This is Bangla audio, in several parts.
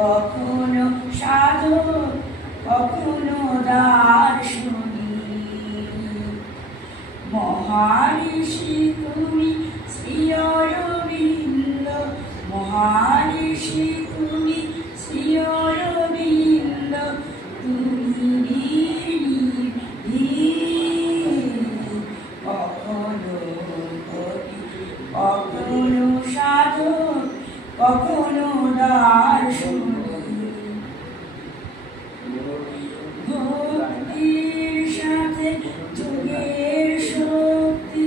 কখনো সাধক, কখনো দার্শনিক। মহারিষি তুমি শ্রী অরবিন্দ, মহারিষি তুমি শ্রী অরবিন্দ। তুমি কখনো কবি, কখনো সাধক, কখনো দার্শনিক। ভক্তির সাথে যোগের শক্তি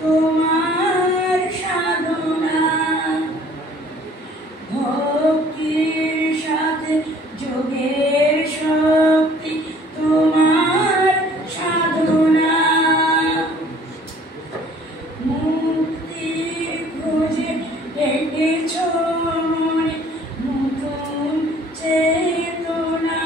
তোমার সাধনা, ভক্তির সাথে যোগের শক্তি তোমার সাধনা। মুক্তির খোঁজে ডেকেছ মনে নতুন চেতনা,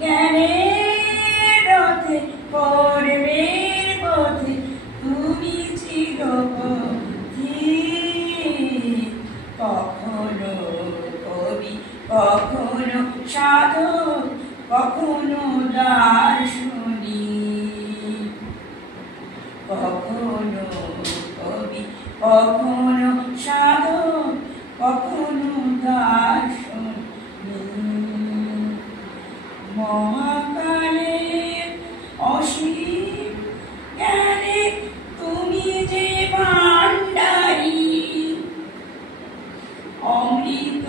জ্ঞানের রথে কর্মের পথে তুমি চিরপথী। কখনো কবি, কখনো সাধক, কখনো দার্শনিক। কখনো কবি, কখনো সাধক, কখনো দার্শনিক। মহাকালের অসীম জ্ঞানে তুমি যে ভাণ্ডারী, অমৃত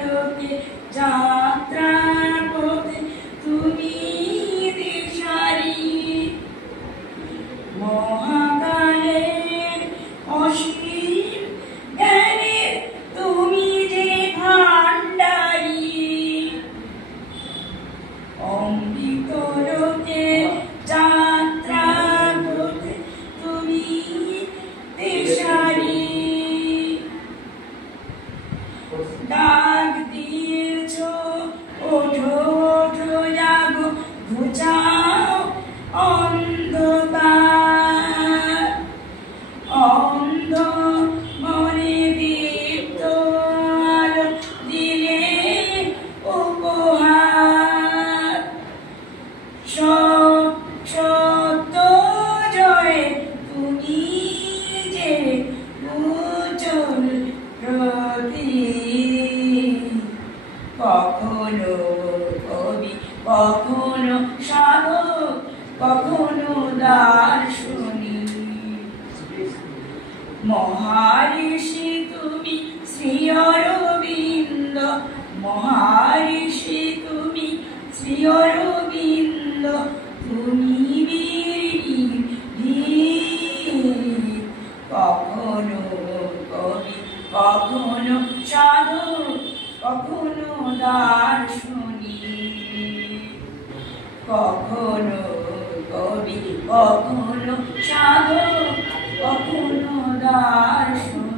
লোকে যাত্রার পথে তুমি দিশারি। মহাকালের অসীম জ্ঞানে তুমি যে ভাণ্ডারী, অমৃত লোকে যাত্রার পথে তুমি দিশারি। ডাক দিয়েছ ওঠো ওঠো জাগো, ঘুচাও অন্ধকার, অন্ধ মনে দীপ্ত আলো দিলে উপহার। সত্য জয়ে তুমি যে উজ্জ্বল প্রতীক। কখনো কবি, কখনো সাধক, কখনো দার্শনিক। মহারিষি তুমি শ্রী অরবিন্দ, মহারিষি তুমি শ্রী অরবিন্দ। তুমি কখনো কবি, কখনো সাধক, কখনো দার্শনিক। কখনো কবি, কখনো সাধক, কখনো দার্শনিক।